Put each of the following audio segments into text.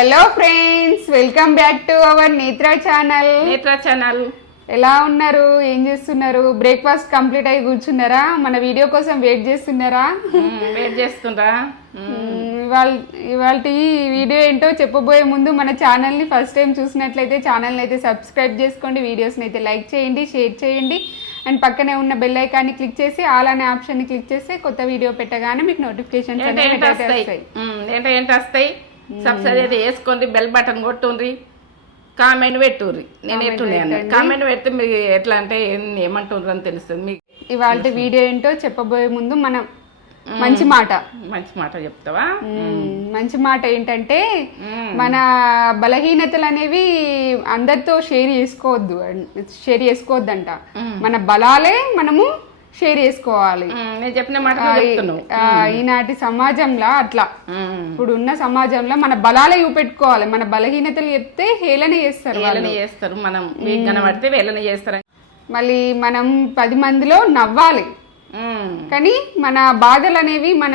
Hello friends, welcome back to our Netra channel. ఎలా ఉన్నారు? ఏం చేస్తున్నారు? బ్రేక్ఫాస్ట్ కంప్లీట్ అయ్యి కూర్చున్నారా? మన వీడియో కోసం వెయిట్ చేస్తున్నారా? ఇవాళ ఈ వీడియో ఏంటో చెప్పబోయే ముందు మన ఛానల్ని ఫస్ట్ టైం చూసినట్లయితే ఛానల్ని అయితే సబ్స్క్రైబ్ చేసుకోండి, వీడియోస్ని అయితే లైక్ చేయండి, షేర్ చేయండి అండ్ పక్కనే ఉన్న బెల్ ఐకాన్ని క్లిక్ చేసి ఆల్ అనే ఆప్షన్ని క్లిక్ చేస్తే కొత్త వీడియో పెట్టగానే మీకు నోటిఫికేషన్స్ వస్తాయి. సబ్స్క్రైబ్ అయితే వేసుకోండి, బెల్ బటన్ కొట్టుండ్రి, కామెంట్ పెట్టుర్రి. నేను ఎట్టున్నాను కామెంట్ పెడితే మీరు ఎట్లా అంటే ఏమంటుండ్రు అని తెలుస్తుంది మీకు. ఇవాళ వీడియో ఏంటో చెప్పబోయే ముందు మనం మంచి మాట చెప్తావా? మంచి మాట ఏంటంటే మన బలహీనతలు అనేవి అందరితో షేర్ చేసుకోవద్దంట. మన బలాలే మనము షేర్ చేసుకోవాలి. నేను చెప్పిన మాట ఈనాటి సమాజంలో అట్లా, ఇప్పుడు ఉన్న సమాజంలో మన బలాలే చూపెట్టుకోవాలి. మన బలహీనతలు చెప్తే హేళన చేస్తారు, మనం కనబడితే వేళన చేస్తారు. మళ్ళీ మనం 10 మందిలో నవ్వాలి, కానీ మన బాధలు అనేవి మన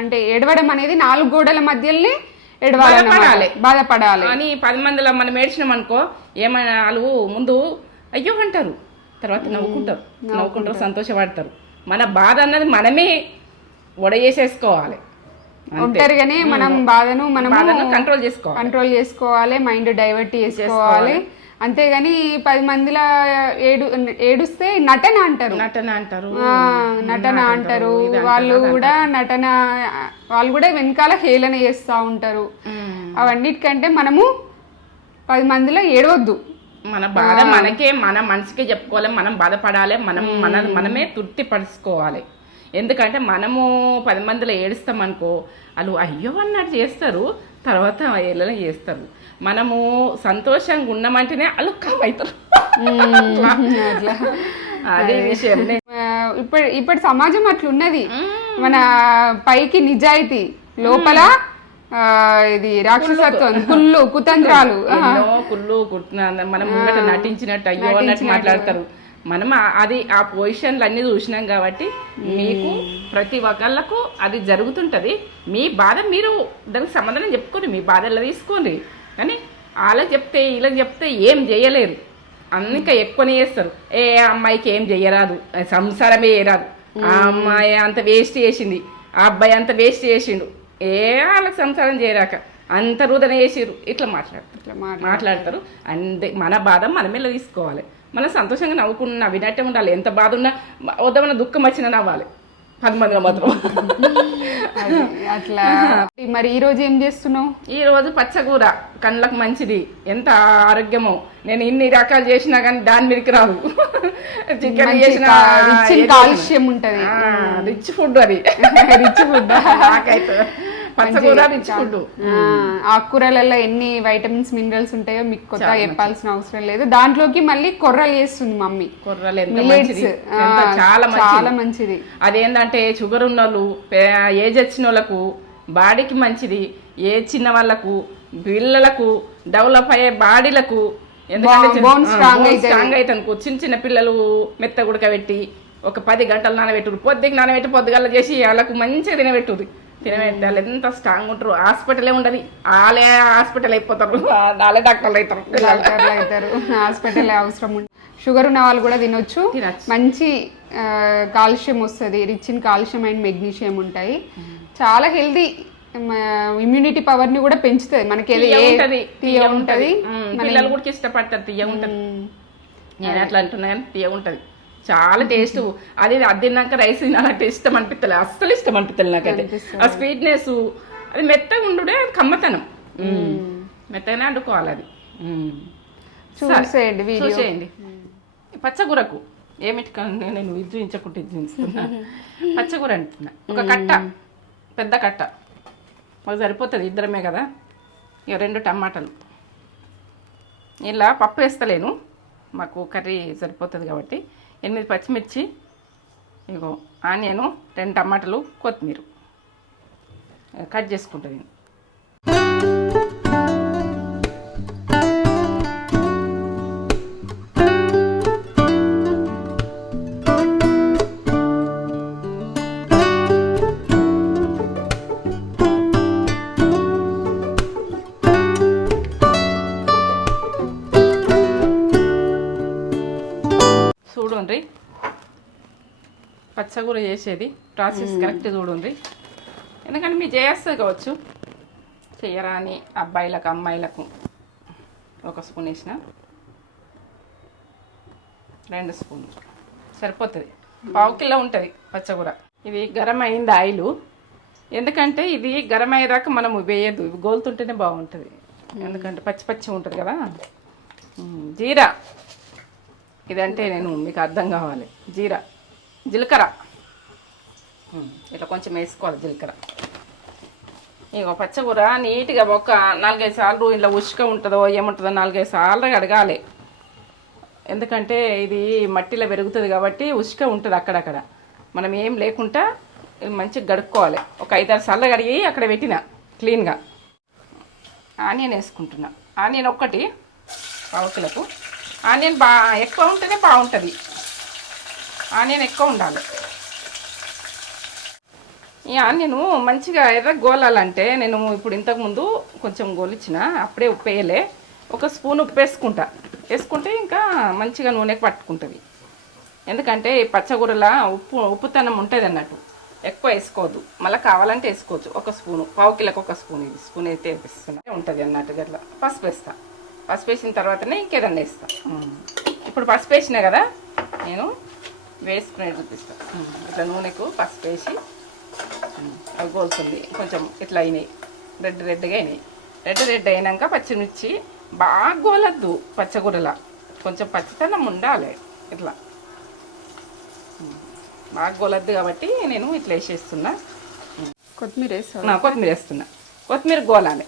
అంటే ఏడవడం అనేది 4 గోడల మధ్యలోనే బాధపడాలి అని 10 మందిలో మనం ఏడ్చినాం అనుకో, ఏమైనా వాళ్ళు ముందు అయ్యో అంటారు, తర్వాత నవ్వుకుంటారు, సంతోషపడతారు. మన బాధ అన్నది మనమే చేసేసుకోవాలి ఉంటారు, కానీ మనం బాధను కంట్రోల్ చేసుకోవాలి, మైండ్ డైవర్ట్ చేసుకోవాలి. అంతేగాని 10 మందిలో ఏడుస్తే నటన అంటారు. వాళ్ళు కూడా వెనకాల హేళన చేస్తూ ఉంటారు. అవన్నిటికంటే మనము 10 మందిలో ఏడవద్దు. మన బాధ మన మనసుకే చెప్పుకోవాలి, మనం బాధపడాలి, మనమే తృప్తి పరుచుకోవాలి. ఎందుకంటే మనము 10 మందిలో ఏడుస్తామనుకో, వాళ్ళు అయ్యో అన్నట్టు చేస్తారు, తర్వాత ఏళ్ళని చేస్తారు. మనము సంతోషంగా ఉన్నామంటేనే వాళ్ళు కామవుతారు. అదే విషయం. ఇప్పటి సమాజం అట్లున్నది. మన పైకి నిజాయితీ, లోపల ఇది రాక్షసత్వం, కుతంత్రాలు, మనం నటించినట్టు అయ్యో అన్నట్టు మాట్లాడతారు. మనం అది ఆ పొజిషన్లు అన్ని చూసినాం కాబట్టి మీకు ప్రతి ఒక్కళ్ళకు అది జరుగుతుంటది. మీ బాధ మీరు దానికి సమాధానం చెప్పుకోండి, మీ బాధ ఎలా తీసుకోండి. కానీ వాళ్ళకి చెప్తే వీళ్ళకి చెప్తే ఏం చేయలేరు, అందుకే ఎక్కువనే చేస్తారు. ఏ అమ్మాయికి ఏం చెయ్యరాదు, సంసారమే చేయరాదు, ఆ అమ్మాయి అంత వేస్ట్ చేసింది, ఆ అబ్బాయి అంత వేస్ట్ చేసిండు, వాళ్ళకి సంసారం చేయరాక అంత రుదన చేసిరు, ఇట్లా మాట్లాడతారు. అంతే, మన బాధ మనం ఎలా తీసుకోవాలి, మనం సంతోషంగా నవ్వినట్టే ఉండాలి. ఎంత బాధ ఉన్నా వద్దమన్న దుఃఖం వచ్చినా నవ్వాలి 10 మందిలో మాత్రం. అట్లా. మరి ఈ రోజు ఏం చేస్తున్నావు? ఈ రోజు పచ్చకూర, కళ్ళకు మంచిది, ఎంత ఆరోగ్యమో. నేను ఇన్ని రకాలు చేసినా కానీ దాని మీదకి రాదు. చికెన్ చేసిన కాల్షియం ఉంటది, రిచ్ ఫుడ్ అది. రిచ్ ఫుడ్ నాకైతే పచ్చకూర రిచ్ ఫుడ్. ఆకుకూరలలో ఎన్ని వైటమిన్స్, మినరల్స్ ఉంటాయో మీకు కొత్త చెప్పాల్సిన అవసరం లేదు. దాంట్లోకి మళ్ళీ కొర్రలు చేస్తుంది మమ్మీ. చాలా మంచిది. అదేంటంటే షుగర్ ఉన్న వాళ్ళు, ఏజ్ వచ్చిన వాళ్ళకు, బాడీకి మంచిది. ఏజ్ చిన్న వాళ్ళకు, పిల్లలకు, డెవలప్ అయ్యే బాడీలకు, ఎందుకంటే స్ట్రాంగ్ అవుతాను. చిన్న పిల్లలు మెత్త ఉడకబెట్టి ఒక 10 గంటలు నానబెట్టురు, పొద్దుకి నానబెట్టి పొద్దుగల్ల చేసి వాళ్ళకు మంచిగా తినబెట్టుది. తినబెట్టాలి, ఎంత స్ట్రాంగ్ ఉంటారు. హాస్పిటలే ఉండదు, వాళ్ళే హాస్పిటల్ అయిపోతారు, వాళ్ళే డాక్టర్లు అవుతారు. హాస్పిటల్ అవసరం ఉండదు. షుగర్ ఉన్న వాళ్ళు కూడా తినొచ్చు. మంచి కాల్షియం వస్తుంది, rich in calcium and magnesium ఉంటాయి. చాలా హెల్దీ, ఇమ్యూనిటీ పవర్ ని కూడా పెంచుతుంది. మనకి తీయ ఉంటది, పిల్లలు కూడా ఇష్టపడతారు, తీయ ఉంటది. నేను అట్లా అంటున్నా కానీ తీయ ఉంటది, చాలా టేస్ట్. అది తిన్నాక రైస్ తినాలంటే ఇష్టం అనిపిస్తలే, అస్సలు ఇష్టం అనిపిస్తలే నాకైతే. ఆ స్వీట్నెస్, అది మెత్తగా ఉండుడే కమ్మతనం, మెత్తగానే వండుకోవాలి. అది చూసేయండి. పచ్చకూరకు ఏమిటి నేను విజయించకుంటే చూస్తున్నా. పచ్చకూర అంటున్నా, ఒక కట్ట, పెద్ద కట్ట మాకు సరిపోతుంది, ఇద్దరమే కదా. ఇక 2 టమాటాలు, ఇలా పప్పు వేస్తలేను, మాకు కర్రీ సరిపోతుంది కాబట్టి. 8 పచ్చిమిర్చి, ఇగో ఆనియను, 2 టమాటాలు, కొత్తిమీర కట్ చేసుకుంటుంది. చూడండి పచ్చగూర చేసేది ప్రాసెస్ కరెక్ట్ చూడండి. ఎందుకంటే మీరు చేస్తే కావచ్చు, చెయ్యరా అని అబ్బాయిలకు అమ్మాయిలకు. 1 స్పూన్ వేసిన, 2 స్పూన్లు సరిపోతుంది. 1/2 కిలో ఉంటుంది పచ్చగూర. ఇది గరం అయింది ఆయిల్, ఎందుకంటే ఇది గరం అయ్యేదాకా మనం వేయద్దు, ఇవి గోలుతుంటేనే బాగుంటుంది. ఎందుకంటే పచ్చి పచ్చి ఉంటుంది కదా. జీరా, ఇదంటే నేను మీకు అర్థం కావాలి. జీరా, జీలకర్ర ఇట్లా కొంచెం వేసుకోవాలి జీలకర్ర. ఇక పచ్చకూర నీట్గా ఒక 4-5 సార్లు ఇలా ఉసుక ఉంటుందో ఏముంటుందో 4-5 సార్లు కడగాలి. ఎందుకంటే ఇది మట్టిలో పెరుగుతుంది కాబట్టి ఉసుక ఉంటుంది అక్కడక్కడ. మనం ఏం లేకుండా ఇది మంచిగా గడుక్కోవాలి. ఒక 5-6 సార్లు కడిగి అక్కడ పెట్టిన క్లీన్గా. ఆనియన్ వేసుకుంటున్నా. ఆనియన్ ఒక్కటి 1/2 కిలోకు. ఆనియన్ ఎక్కువ ఉంటేనే బాగుంటుంది. ఆనియన్ ఎక్కువ ఉండాలి. ఈ ఆనియన్ మంచిగా ఎర్ర గోలాలంటే నేను ఇప్పుడు ఇంతకుముందు కొంచెం గోలిచ్చిన, అప్పుడే ఉప్పు వేయలే. 1 స్పూన్ ఉప్పు వేసుకుంటే ఇంకా మంచిగా నూనెకి పట్టుకుంటుంది. ఎందుకంటే ఈ పచ్చగూరలా ఉప్పుతనం ఉంటుంది అన్నట్టు. ఎక్కువ వేసుకోవద్దు, మళ్ళీ కావాలంటే వేసుకోవచ్చు. 1 స్పూను, 1/2 కిలోకి 1 స్పూన్. ఇది స్పూన్ అయితే వేపిస్తున్నా ఉంటుంది అన్నట్టు. గట్లా పసుపు వేస్తా. పసుపు వేసిన తర్వాతనే ఇంకేదన్నా వేస్తా. ఇప్పుడు పసుపు వేసినా కదా, నేను వేసుకునేది చూపిస్తాను. ఇట్లా నూనెకు పసుపు వేసి అవి గోలుతుంది. కొంచెం ఇట్లా అయినాయి, రెడ్గా అయినాయి. రెడ్ అయినాక పచ్చిమిర్చి బాగా గోలద్దు. పచ్చగూరలా కొంచెం పచ్చితనం ఉండాలి. ఇట్లా బాగా గోలద్దు కాబట్టి నేను ఇట్లా వేసేస్తున్నా. కొత్తిమీర వేస్తున్నా. కొత్తిమీర గోలాలి.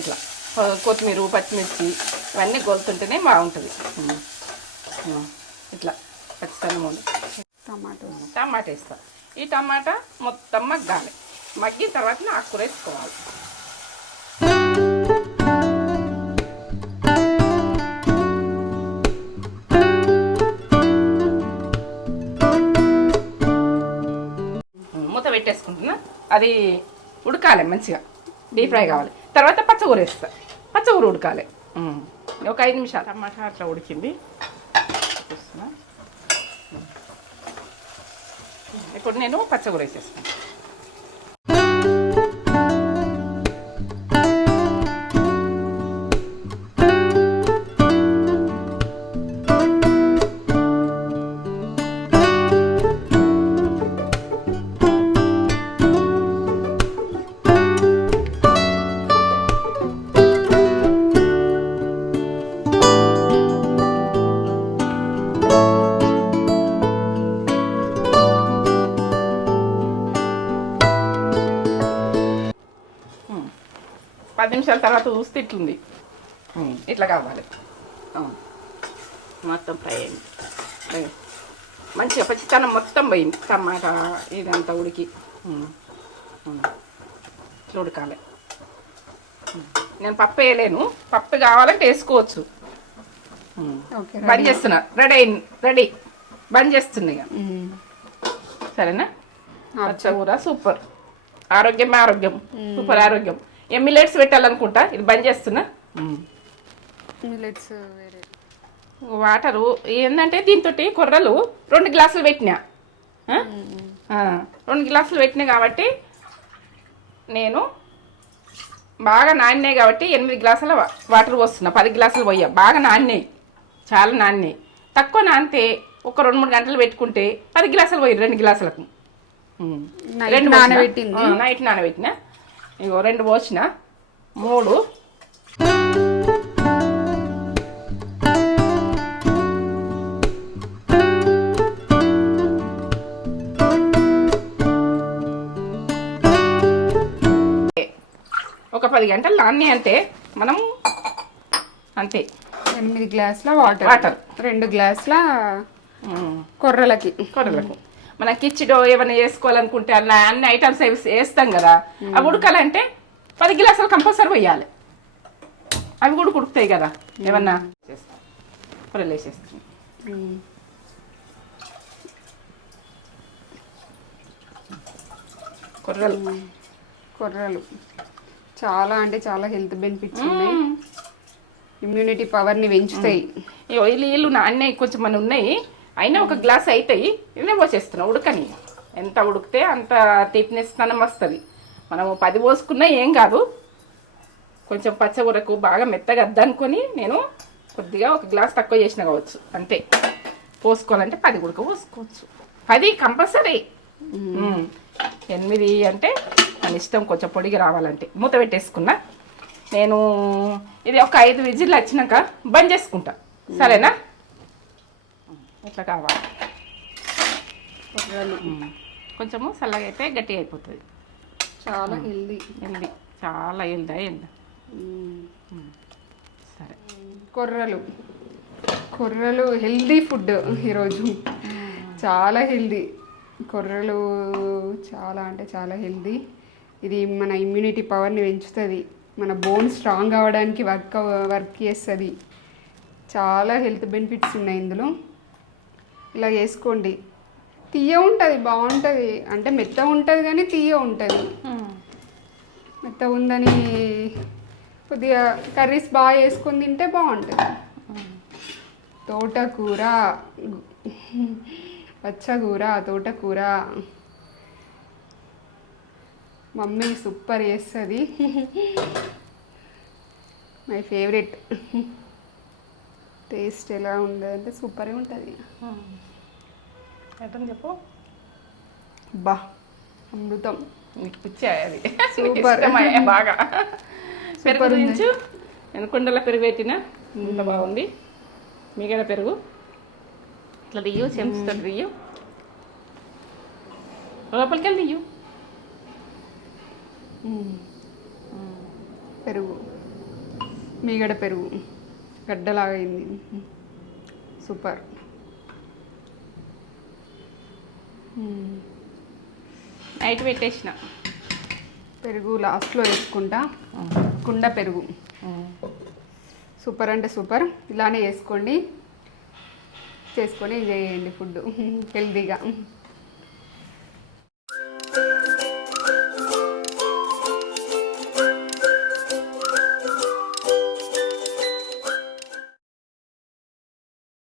ఇట్లా కొత్తిమీర, పచ్చిమిర్చి ఇవన్నీ గోలుతుంటేనే బాగుంటుంది. ఇట్లా పచ్చితనం ఉంది. టమాటా వేస్తా. ఈ టమాటా మొత్తం మగ్గాలి. మగ్గిన తర్వాత ఆకుకూర వేసుకోవాలి. మూత పెట్టేసుకుంటున్నా. అది ఉడకాలి మంచిగా, డీప్ ఫ్రై కావాలి. తర్వాత పచ్చగూర వేస్తా. పచ్చగూర ఉడకాలి ఒక 5 నిమిషాలు. టమాటా అట్లా ఉడికింది. ఇప్పుడు నేను పచ్చగూర వేసేస్తాను. పది నిమిషాల తర్వాత చూస్తే ఇట్లుంది. ఇట్లా కావాలి. మొత్తం ఫ్రై అయింది. మంచిగా పచ్చితనం మొత్తం పోయింది. టమాటా ఇదంతా ఉడికి ఇట్లా ఉడకాలి. నేను పప్పు వేయలేను. పప్పు కావాలంటే వేసుకోవచ్చు. బంద్ చేస్తున్నా. రెడీ బంద్ చేస్తుంది ఇక. సరేనా? పచ్చగూర సూపర్. ఆరోగ్యం సూపర్ ఆరోగ్యం. మిల్లెట్స్ పెట్టాలనుకుంటా. ఇది బంద్ చేస్తున్నా. మిల్లెట్స్ వేరే వాటరు ఏంటంటే దీంతో కొర్రలు 2 గ్లాసులు పెట్టినా. 2 గ్లాసులు పెట్టినా కాబట్టి నేను బాగా నానినాయి కాబట్టి 8 గ్లాసుల వాటర్ పోస్తున్నా. 10 గ్లాసులు పోయా. బాగా నానినాయి, చాలా నానినాయి. తక్కువ నానితే ఒక 2-3 గంటలు పెట్టుకుంటే 10 గ్లాసులు పోయి 2 గ్లాసులకు. నైట్ నానబెట్టినా. ఇగో 2 పోసిన, 3. ఒక 10 గంటలు నాన్ని అంటే మనం అంతే. 8 గ్లాసుల వాటర్, 2 గ్లాసుల కొర్రలకి. మన కిచిడో ఏమైనా చేసుకోవాలనుకుంటే అలా అన్ని ఐటమ్స్ వేస్తాం కదా, అవి ఉడకాలంటే 10 గ్లాసులు కంపల్సరీ వేయాలి. అవి కూడా ఉడుకుతాయి కదా. ఏమన్నా కూరలు వేసేస్తాం. కొర్రలు చాలా అంటే చాలా హెల్త్ బెనిఫిట్స్ ఉన్నాయి. ఇమ్యూనిటీ పవర్ని పెంచుతాయి. ఇగో ఈ నీళ్ళు నాన్నే కొంచెం మన ఉన్నాయి, అయినా ఒక గ్లాస్ అవుతాయి. ఇవే పోసేస్తున్నా ఉడకని. ఎంత ఉడికితే అంత థిక్నెస్ తనం వస్తుంది. మనము 10 పోసుకున్నా ఏం కాదు. కొంచెం పచ్చగురకు బాగా మెత్తగా అద్దనుకొని నేను కొద్దిగా ఒక గ్లాస్ తక్కువ చేసిన కావచ్చు అంతే. పోసుకోవాలంటే 10 ఉడక పోసుకోవచ్చు. 10 కంపల్సరీ. 8 అంటే మన ఇష్టం, కొంచెం పొడిగా రావాలంటే. మూత పెట్టేసుకున్నా నేను. ఇది ఒక 5 విజిల్లు వచ్చినాక బంద్ చేసుకుంటా, సరేనా? ఇట్లా కావాలి. కొంచెము చల్లగా అయితే గట్టిగా అయిపోతుంది. చాలా హెల్దీ. చాలా హెల్దీ. సరే, కొర్రలు హెల్దీ ఫుడ్ ఈరోజు. చాలా హెల్దీ కొర్రలు, చాలా అంటే చాలా హెల్దీ. ఇది మన ఇమ్యూనిటీ పవర్ని పెంచుతుంది, మన బోన్ స్ట్రాంగ్ అవ్వడానికి వర్క్ చేస్తుంది. చాలా హెల్త్ బెనిఫిట్స్ ఉన్నాయి ఇందులో. ఇలా చేసుకోండి. తీయ ఉంటుంది, బాగుంటుంది. అంటే మెత్త ఉంటుంది కానీ తీయ ఉంటుంది. మెత్త ఉందని కొద్దిగా కర్రీస్ బాగా వేసుకొని తింటే బాగుంటుంది. తోటకూర, పచ్చకూర, తోటకూర మమ్మీ సూపర్ చేస్తుంది. My favourite. టేస్ట్ ఎలా ఉండదంటే సూపర్గా ఉంటుంది. ఎట్లా చెప్పు. బా అమృతం. నీకు పిచ్చాయి అది. సూపర్ బాగా. పెరుగు గురించి నేను కుండల పెరుగు పెట్టిన, ఇంత బాగుంది. మిగడ పెరుగు ఇట్లా దియ్యు, చెంచుతో దియ్యు, లోపలికి వెళ్ళి దియ్యు. పెరుగు, మీగడ పెరుగు గడ్డలాగా అయింది. సూపర్. నైట్ పెట్టేసిన పెరుగు లాస్ట్లో వేసుకుంటా. కుండ పెరుగు సూపర్ అంటే సూపర్. ఇలానే చేసుకొని చేయండి ఫుడ్ హెల్తీగా.